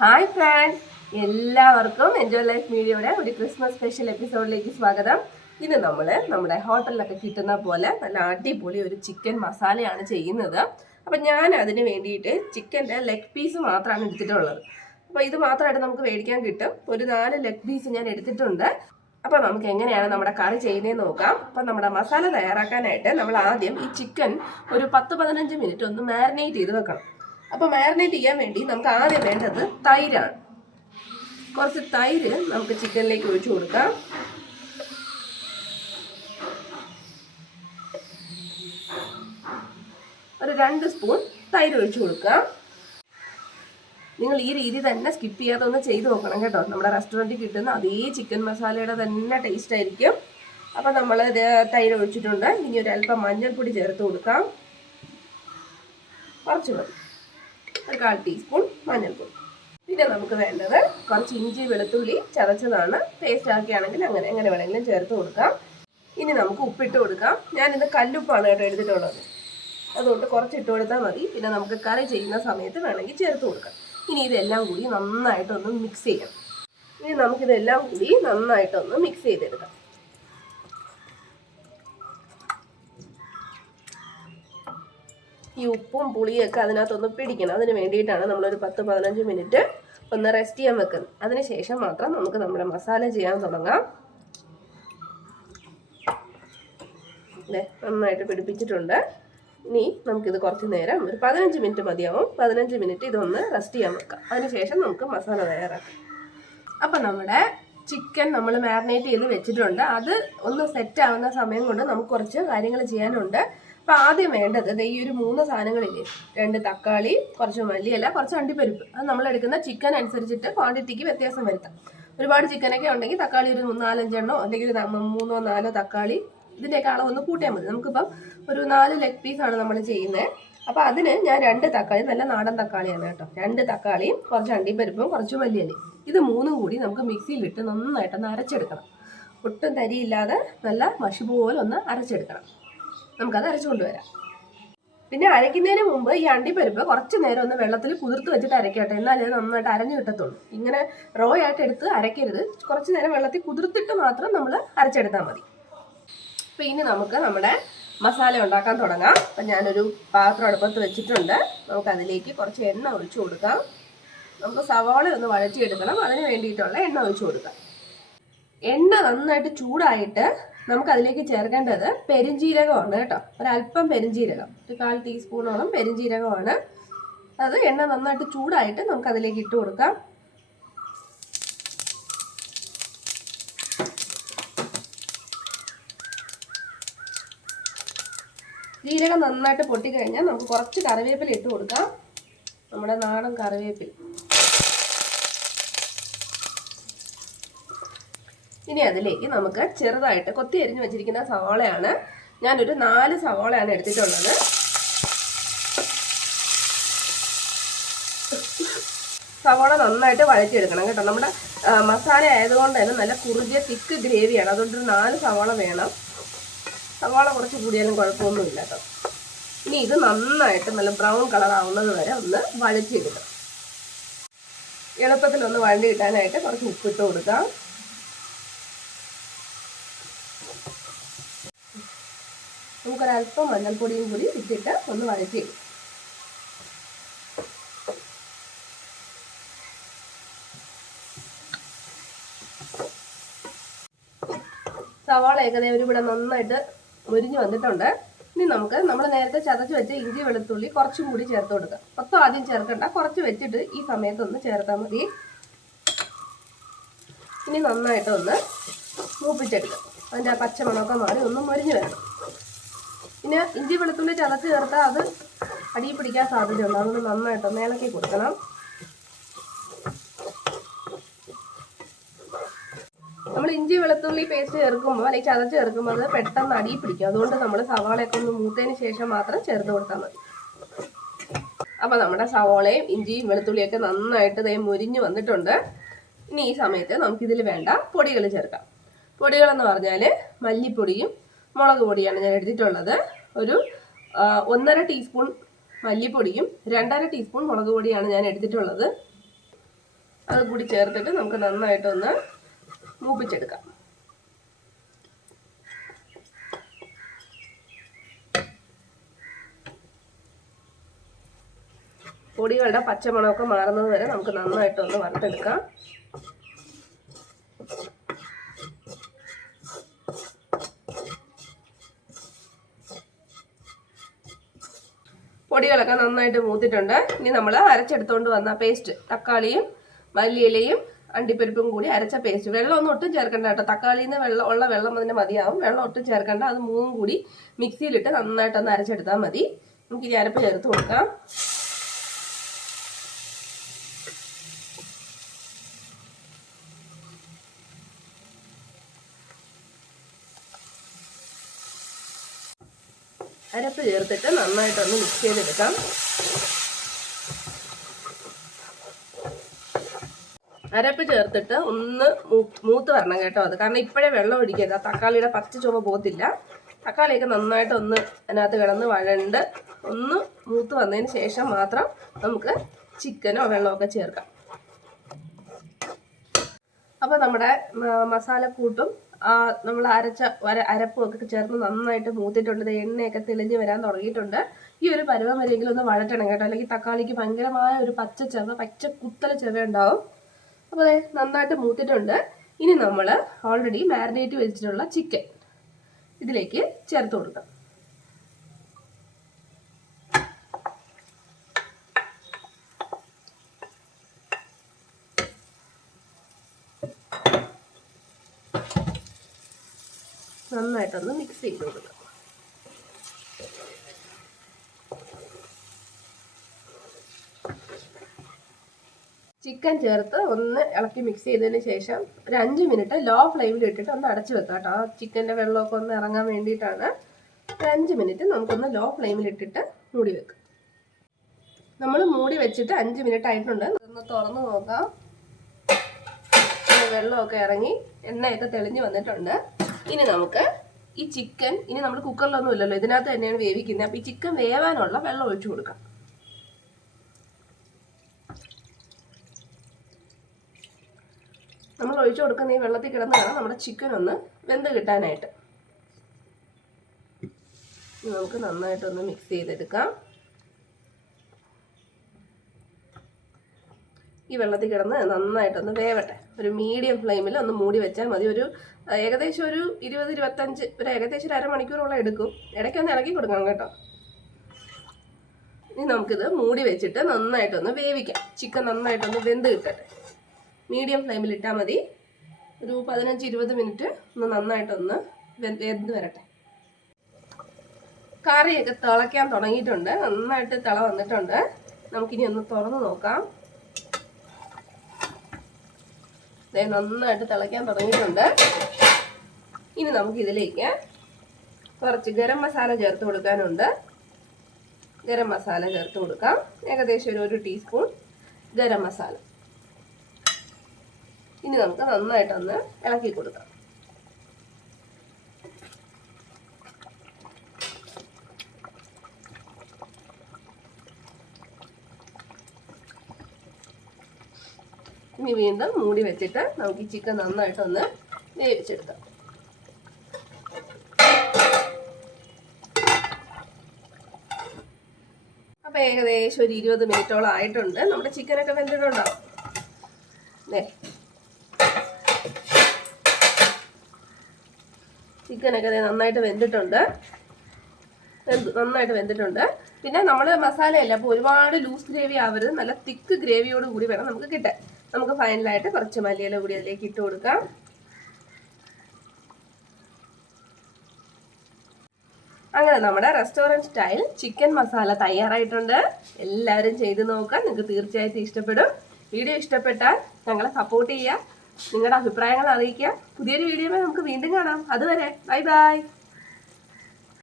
Hi friends, എല്ലാവർക്കും enjoy life മീഡിയയുടെ ഒരു ക്രിസ്മസ് സ്പെഷ്യൽ എപ്പിസോഡിലേക്ക് സ്വാഗതം. ഇന്ന് നമ്മൾ നമ്മുടെ ഹോട്ടലിലൊക്കെ കിട്ടുന്ന പോലെ നല്ല അടിപൊളി ഒരു ചിക്കൻ മസാലയാണ് ചെയ്യുന്നത്. അപ്പം ഞാൻ അതിന് വേണ്ടിയിട്ട് ചിക്കൻ്റെ ലെഗ് പീസ് മാത്രമാണ് എടുത്തിട്ടുള്ളത്. അപ്പോൾ ഇത് മാത്രമായിട്ട് നമുക്ക് മേടിക്കാൻ കിട്ടും. ഒരു 4 ലെഗ് പീസ് ഞാൻ എടുത്തിട്ടുണ്ട്. അപ്പോൾ നമുക്ക് എങ്ങനെയാണ് നമ്മുടെ കറി ചെയ്യുന്നതെന്ന് നോക്കാം. അപ്പം നമ്മുടെ മസാല തയ്യാറാക്കാനായിട്ട് നമ്മൾ ആദ്യം ഈ ചിക്കൻ ഒരു 10-15 മിനിറ്റ് ഒന്ന് മാരിനേറ്റ് ചെയ്ത് വെക്കണം. അപ്പോൾ മാരിനേറ്റ് ചെയ്യാൻ വേണ്ടി നമുക്ക് ആദ്യം വേണ്ടത് തൈരാണ്. കുറച്ച് തൈര് നമുക്ക് ചിക്കനിലേക്ക് ഒഴിച്ചു കൊടുക്കാം. ഒരു 2 സ്പൂൺ തൈര് ഒഴിച്ചു കൊടുക്കാം. നിങ്ങൾ ഈ രീതി തന്നെ സ്കിപ്പ് ചെയ്യാതെ ഒന്ന് ചെയ്ത് നോക്കണം കേട്ടോ. നമ്മുടെ റെസ്റ്റോറൻറ്റിൽ കിട്ടുന്ന അതേ ചിക്കൻ മസാലയുടെ തന്നെ ടേസ്റ്റ് ആയിരിക്കും. അപ്പോൾ നമ്മൾ തൈര് ഒഴിച്ചിട്ടുണ്ട്. ഇനി ഒരു അല്പം മഞ്ഞൾപ്പൊടി ചേർത്ത് കൊടുക്കാം. കുറച്ച് മതി, ഒരു 1/4 ടീസ്പൂൺ മഞ്ഞൾപ്പൊടി. പിന്നെ നമുക്ക് വേണ്ടത് കുറച്ച് ഇഞ്ചി വെളുത്തുള്ളി ചതച്ചതാണ്. പേസ്റ്റ് ആക്കിയാണെങ്കിൽ എങ്ങനെ വേണമെങ്കിലും ചേർത്ത് കൊടുക്കാം. ഇനി നമുക്ക് ഉപ്പിട്ട് കൊടുക്കാം. ഞാനിത് കല്ലുപ്പാണ് കേട്ടോ എടുത്തിട്ടുള്ളത്, അതുകൊണ്ട് കുറച്ച് ഇട്ട് കൊടുത്താൽ മതി. പിന്നെ നമുക്ക് കറി ചെയ്യുന്ന സമയത്ത് വേണമെങ്കിൽ ചേർത്ത് കൊടുക്കാം. ഇനി ഇതെല്ലാം കൂടി നന്നായിട്ടൊന്ന് മിക്സ് ചെയ്യാം. ഇനി നമുക്കിതെല്ലാം കൂടി നന്നായിട്ടൊന്ന് മിക്സ് ചെയ്തെടുക്കാം. ഈ ഉപ്പും പുളിയൊക്കെ അതിനകത്തൊന്ന് പിടിക്കണം. അതിന് വേണ്ടിയിട്ടാണ് നമ്മളൊരു 10-15 മിനിറ്റ് ഒന്ന് റെസ്റ്റ് ചെയ്യാൻ വെക്കുന്നത്. അതിനുശേഷം മാത്രം നമുക്ക് നമ്മുടെ മസാല ചെയ്യാൻ തുടങ്ങാം. നന്നായിട്ട് പിടിപ്പിച്ചിട്ടുണ്ട്. ഇനി നമുക്കിത് കുറച്ച് നേരം ഒരു 15 മിനിറ്റ് മതിയാവും. 15 മിനിറ്റ് ഇതൊന്ന് റെസ്റ്റ് ചെയ്യാൻ വെക്കാം. അതിനുശേഷം നമുക്ക് മസാല തയ്യാറാക്കാം. അപ്പം നമ്മുടെ ചിക്കൻ നമ്മൾ മാരിനേറ്റ് ചെയ്ത് വെച്ചിട്ടുണ്ട്. അത് ഒന്ന് സെറ്റ് ആവുന്ന സമയം കൊണ്ട് നമുക്ക് കുറച്ച് കാര്യങ്ങൾ ചെയ്യാനുണ്ട്. അപ്പം ആദ്യം വേണ്ടത് ഈ ഒരു 3 സാധനങ്ങളില്ലേ, 2 തക്കാളി, കുറച്ച് മല്ലിയില, കുറച്ച് അണ്ടിപ്പരിപ്പ്. അത് നമ്മൾ എടുക്കുന്ന ചിക്കൻ അനുസരിച്ചിട്ട് ക്വാണ്ടിറ്റിക്ക് വ്യത്യാസം വരുത്താം. ഒരുപാട് ചിക്കനൊക്കെ ഉണ്ടെങ്കിൽ തക്കാളി ഒരു 4-5 എണ്ണോ അല്ലെങ്കിൽ 3-4 തക്കാളി ഇതിൻ്റെയൊക്കെ അളവൊന്ന് കൂട്ടിയാൽ മതി. നമുക്കിപ്പം ഒരു 4 ലെഗ് പീസാണ് നമ്മൾ ചെയ്യുന്നത്. അപ്പോൾ അതിന് ഞാൻ 2 തക്കാളി, നല്ല നാടൻ തക്കാളിയാണ് കേട്ടോ, 2 തക്കാളിയും കുറച്ച് അണ്ടിപ്പരിപ്പും കുറച്ച് മല്ലിയിലയും, ഇത് 3 കൂടി നമുക്ക് മിക്സിയിലിട്ട് നന്നായിട്ടൊന്ന് അരച്ചെടുക്കണം. ഒട്ടും തരിയില്ലാതെ നല്ല മഷി പോലെ ഒന്ന് അരച്ചെടുക്കണം. നമുക്കത് അരച്ചു കൊണ്ടുവരാം. പിന്നെ അരയ്ക്കുന്നതിന് മുമ്പ് ഈ അണ്ടിപ്പരിപ്പ് കുറച്ച് നേരം ഒന്ന് വെള്ളത്തിൽ കുതിർത്ത് വെച്ചിട്ട് അരയ്ക്കട്ടെ, എന്നാലേ അത് നന്നായിട്ട് അരഞ്ഞു കിട്ടത്തുള്ളൂ. ഇങ്ങനെ റോ ആയിട്ട് എടുത്ത് അരയ്ക്കരുത്. കുറച്ച് നേരം വെള്ളത്തിൽ കുതിർത്തിട്ട് മാത്രം നമ്മൾ അരച്ചെടുത്താൽ മതി. അപ്പോൾ ഇനി നമുക്ക് നമ്മുടെ മസാല ഉണ്ടാക്കാൻ തുടങ്ങാം. അപ്പം ഞാനൊരു പാത്രം അടുപ്പത്ത് വെച്ചിട്ടുണ്ട്. നമുക്കതിലേക്ക് കുറച്ച് എണ്ണ ഒഴിച്ചു കൊടുക്കാം. നമുക്ക് സവാള ഒന്ന് വഴറ്റിയെടുക്കണം. അതിന് വേണ്ടിയിട്ടുള്ള എണ്ണ ഒഴിച്ചു കൊടുക്കാം. എണ്ണ നന്നായിട്ട് ചൂടായിട്ട് നമുക്കതിലേക്ക് ചേർക്കേണ്ടത് പെരുംജീരകമാണ് കേട്ടോ. ഒരല്പം പെരുംജീരകം, ഒരു 1/4 ടീസ്പൂണോളം പെരുംജീരകമാണ്. അത് എണ്ണ നന്നായിട്ട് ചൂടായിട്ട് നമുക്കതിലേക്ക് ഇട്ട് കൊടുക്കാം. ജീരകം നന്നായിട്ട് പൊട്ടിക്കഴിഞ്ഞാൽ നമുക്ക് കുറച്ച് കറിവേപ്പില ഇട്ട് കൊടുക്കാം. നമ്മുടെ നാടൻ കറിവേപ്പില. ഇനി അതിലേക്ക് നമുക്ക് ചെറുതായിട്ട് കൊത്തി അരിഞ്ഞ് വെച്ചിരിക്കുന്ന സവാളയാണ്. ഞാനൊരു 4 സവാളയാണ് എടുത്തിട്ടുള്ളത്. സവാള നന്നായിട്ട് വഴറ്റിയെടുക്കണം കേട്ടോ. നമ്മുടെ മസാല ആയതുകൊണ്ട് തന്നെ നല്ല കുറുകിയ തിക്ക് ഗ്രേവിയാണ്. അതുകൊണ്ടൊരു 4 സവാള വേണം. സവാള കുറച്ച് കൂടിയാലും കുഴപ്പമൊന്നുമില്ല കേട്ടോ. ഇനി ഇത് നന്നായിട്ട് നല്ല ബ്രൗൺ കളർ ആവുന്നത് വരെ ഒന്ന് വഴറ്റിയെടുക്കണം. എളുപ്പത്തിലൊന്ന് വഴണ്ടി കിട്ടാനായിട്ട് കുറച്ച് ഉപ്പിട്ട് കൊടുക്കാം. നമുക്കൊരല്പം മഞ്ഞൾപ്പൊടിയും കൂടി ഇട്ടിട്ട് ഒന്ന് വഴറ്റിയെടുക്കും. സവാള ഏകദേശം ഇവിടെ നന്നായിട്ട് മുരിഞ്ഞ് വന്നിട്ടുണ്ട്. ഇനി നമുക്ക് നമ്മൾ നേരത്തെ ചതച്ച് വെച്ച ഇഞ്ചി വെളുത്തുള്ളി കുറച്ചും കൂടി ചേർത്ത് കൊടുക്കാം. മൊത്തം ആദ്യം ചേർക്കണ്ട, കുറച്ച് വെച്ചിട്ട് ഈ സമയത്തൊന്ന് ചേർത്താൽ മതി. ഇനി നന്നായിട്ടൊന്ന് മൂപ്പിച്ചെടുക്കാം. അതിൻ്റെ ആ പച്ചമണമൊക്കെ മാറി ഒന്ന് മുരിഞ്ഞ് വരണം. പിന്നെ ഇഞ്ചി വെളുത്തുള്ളി ചതച്ച് ചേർത്താൽ അത് അടിയിൽ പിടിക്കാൻ സാധ്യതയുണ്ട്. അതുകൊണ്ട് നന്നായിട്ടൊന്ന് ഇളക്കി കൊടുക്കണം. നമ്മൾ ഇഞ്ചി വെളുത്തുള്ളി പേസ്റ്റ് ചേർക്കുമ്പോൾ അല്ലെങ്കിൽ ചതച്ച് ചേർക്കുമ്പോൾ അത് പെട്ടെന്ന് അടിയിൽ പിടിക്കും. അതുകൊണ്ട് നമ്മൾ സവാളയൊക്കെ ഒന്ന് മൂത്തതിന് ശേഷം മാത്രം ചേർത്ത് കൊടുത്താൽ മതി. അപ്പോൾ നമ്മുടെ സവാളയും ഇഞ്ചിയും വെളുത്തുള്ളിയൊക്കെ നന്നായിട്ട് മുരിഞ്ഞ് വന്നിട്ടുണ്ട്. ഇനി ഈ സമയത്ത് നമുക്കിതിൽ വേണ്ട പൊടികൾ ചേർക്കാം. പൊടികളെന്ന് പറഞ്ഞാൽ മല്ലിപ്പൊടിയും മുളക് പൊടിയാണ് ഞാൻ എടുത്തിട്ടുള്ളത്. ഒരു 1.5 ടീസ്പൂൺ മല്ലിപ്പൊടിയും 2.5 ടീസ്പൂൺ മുളക് പൊടിയാണ് ഞാൻ എടുത്തിട്ടുള്ളത്. അത് കൂടി ചേർത്തിട്ട് നമുക്ക് നന്നായിട്ടൊന്ന് മൂപ്പിച്ചെടുക്കാം. പൊടികളുടെ പച്ചമണമൊക്കെ മാറുന്നത് വരെ നമുക്ക് നന്നായിട്ടൊന്ന് വറുത്തെടുക്കാം. പൊടികളൊക്കെ നന്നായിട്ട് മൂത്തിട്ടുണ്ട്. ഇനി നമ്മൾ അരച്ചെടുത്തോണ്ട് വന്ന പേസ്റ്റ്, തക്കാളിയും മല്ലിയിലയും അണ്ടിപ്പരിപ്പും കൂടി അരച്ച പേസ്റ്റ്, വെള്ളമൊന്നും ഒട്ടും ചേർക്കണ്ട കേട്ടോ. തക്കാളിയിൽ നിന്ന് വെള്ളം അതിന് മതിയാവും, വെള്ളം ഒട്ടും ചേർക്കണ്ട. അത് മൂന്നും കൂടി മിക്സിയിലിട്ട് നന്നായിട്ടൊന്ന് അരച്ചെടുത്താൽ മതി. നമുക്ക് ഈ അരപ്പ് ചേർത്ത് കൊടുക്കാം. അരപ്പ് ചേർത്തിട്ട് നന്നായിട്ടൊന്ന് മിക്സ് ചെയ്തെടുക്കാം. അരപ്പ് ചേർത്തിട്ട് ഒന്ന് മൂത്ത് വരണം കേട്ടോ. അത് കാരണം ഇപ്പോഴേ വെള്ളം ഒഴിക്കരുത്, ആ തക്കാളിയുടെ പച്ച ചുവ പോകത്തില്ല. തക്കാളിയൊക്കെ നന്നായിട്ടൊന്ന് അതിനകത്ത് കിടന്ന് വഴണ്ട് ഒന്ന് മൂത്ത് വന്നതിന് ശേഷം മാത്രം നമുക്ക് ചിക്കനോ വെള്ളമൊക്കെ ചേർക്കാം. അപ്പോൾ നമ്മുടെ മസാലക്കൂട്ടും നമ്മൾ അരപ്പും ഒക്കെ ചേർന്ന് നന്നായിട്ട് മൂത്തിട്ടുണ്ട്. എണ്ണയൊക്കെ തെളിഞ്ഞ് വരാൻ തുടങ്ങിയിട്ടുണ്ട്. ഈ ഒരു പരുവം വരെയെങ്കിലും ഒന്ന് വഴറ്റണം കേട്ടോ, അല്ലെങ്കിൽ തക്കാളിക്ക് ഭയങ്കരമായ ഒരു പച്ച കുത്തല ചെവ ഉണ്ടാവും. അപ്പോൾ അതെ നന്നായിട്ട് മൂത്തിട്ടുണ്ട്. ഇനി നമ്മൾ ഓൾറെഡി മാരിനേറ്റ് വെച്ചിട്ടുള്ള ചിക്കൻ ഇതിലേക്ക് ചേർത്ത് കൊടുക്കാം. നന്നായിട്ടൊന്ന് മിക്സ് ചെയ്ത് കൊടുക്കുക. ചിക്കൻ ചേർത്ത് ഒന്ന് ഇളക്കി മിക്സ് ചെയ്തതിന് ശേഷം ഒരു 5 മിനിറ്റ് ലോ ഫ്ലെയിമിൽ ഇട്ടിട്ട് ഒന്ന് അടച്ചു വെക്കാം കേട്ടോ. ആ ചിക്കൻ്റെ വെള്ളമൊക്കെ ഒന്ന് ഇറങ്ങാൻ വേണ്ടിയിട്ടാണ്. ഒരു 5 മിനിറ്റ് നമുക്കൊന്ന് ലോ ഫ്ലെയിമിൽ ഇട്ടിട്ട് മൂടി വെക്കാം. നമ്മൾ മൂടി വെച്ചിട്ട് 5 മിനിറ്റ് ആയിട്ടുണ്ട്. ഒന്ന് തുറന്ന് നോക്കാം. വെള്ളമൊക്കെ ഇറങ്ങി എണ്ണയൊക്കെ തെളിഞ്ഞ് വന്നിട്ടുണ്ട്. ഇനി നമുക്ക് ഈ ചിക്കൻ, ഇനി നമ്മൾ കുക്കറിലൊന്നും ഇല്ലല്ലോ, ഇതിനകത്ത് തന്നെയാണ് വേവിക്കുന്നത്. അപ്പോൾ ഈ ചിക്കൻ വേവാനുള്ള വെള്ളം ഒഴിച്ചു കൊടുക്കാം. നമ്മൾ ഒഴിച്ചു കൊടുക്കുന്ന ഈ വെള്ളത്തിൽ കിടന്ന് വേണം നമ്മുടെ ചിക്കൻ ഒന്ന് വെന്ത് കിട്ടാനായിട്ട്. നമുക്ക് നന്നായിട്ടൊന്ന് മിക്സ് ചെയ്തെടുക്കാം. ഈ വെള്ളത്തിൽ കിടന്ന് നന്നായിട്ടൊന്ന് വേവട്ടെ. ഒരു മീഡിയം ഫ്ലെയിമിൽ ഒന്ന് മൂടി വെച്ചാൽ മതി. ഏകദേശം ഒരു 20-25 ഏകദേശം ഒരു അരമണിക്കൂറോളം എടുക്കും. ഇടയ്ക്കൊന്ന് ഇളക്കി കൊടുക്കണം കേട്ടോ. ഇനി നമുക്കിത് മൂടി വെച്ചിട്ട് നന്നായിട്ടൊന്ന് വേവിക്കാം. ചിക്കൻ നന്നായിട്ടൊന്ന് വെന്ത് കിട്ടട്ടെ. മീഡിയം ഫ്ലെയിമിൽ ഇട്ടാൽ മതി. ഒരു 15-20 മിനിറ്റ് ഒന്ന് നന്നായിട്ടൊന്ന് വെന്ത് വരട്ടെ. കറിയൊക്കെ തിളയ്ക്കാൻ തുടങ്ങിയിട്ടുണ്ട്. നന്നായിട്ട് തിള വന്നിട്ടുണ്ട്. നമുക്കിനി ഒന്ന് തുറന്ന് നോക്കാം. നന്നായിട്ട് തിളയ്ക്കാൻ തുടങ്ങിയിട്ടുണ്ട്. ഇനി നമുക്ക് ഇതിലേക്ക് കുറച്ച് ഗരം മസാല ചേർത്ത് കൊടുക്കാനുണ്ട്. ഗരം മസാല ചേർത്ത് കൊടുക്കാം. ഏകദേശം ഒരു ടീസ്പൂൺ ഗരം മസാല. ഇനി നമുക്ക് നന്നായിട്ടൊന്ന് ഇളക്കി കൊടുക്കാം. ഇനി വീണ്ടും മൂടി വെച്ചിട്ട് നമുക്ക് ഈ ചിക്കൻ നന്നായിട്ടൊന്ന് വേവിച്ചെടുക്കാം. അപ്പോൾ ഏകദേശം ഒരു 20 മിനിറ്റോളം ആയിട്ടുണ്ട്. നമ്മുടെ ചിക്കനൊക്കെ വെന്തിട്ടുണ്ടാവും. ചിക്കനൊക്കെ നന്നായിട്ട് വെന്തിട്ടുണ്ട്. പിന്നെ നമ്മൾ മസാലയല്ല, അപ്പോൾ ഒരുപാട് ലൂസ് ഗ്രേവി ആവരുത്. നല്ല തിക്ക് ഗ്രേവിയോട് കൂടി വേണം നമുക്ക് കിട്ടാൻ. നമുക്ക് ഫൈനലായിട്ട് കുറച്ച് മല്ലിയില കൂടി അതിലേക്ക് ഇട്ട് കൊടുക്കാം. അങ്ങനെ നമ്മുടെ റെസ്റ്റോറൻറ്റ് സ്റ്റൈൽ ചിക്കൻ മസാല തയ്യാറായിട്ടുണ്ട്. എല്ലാവരും ചെയ്ത് നോക്കാം. നിങ്ങൾക്ക് തീർച്ചയായിട്ടും ഇഷ്ടപ്പെടും. വീഡിയോ ഇഷ്ടപ്പെട്ടാൽ ഞങ്ങളെ സപ്പോർട്ട് ചെയ്യുക. നിങ്ങളുടെ അഭിപ്രായങ്ങൾ അറിയിക്കുക. പുതിയൊരു വീഡിയോയിൽ നമുക്ക് വീണ്ടും കാണാം. അതുവരെ ബൈ ബൈ.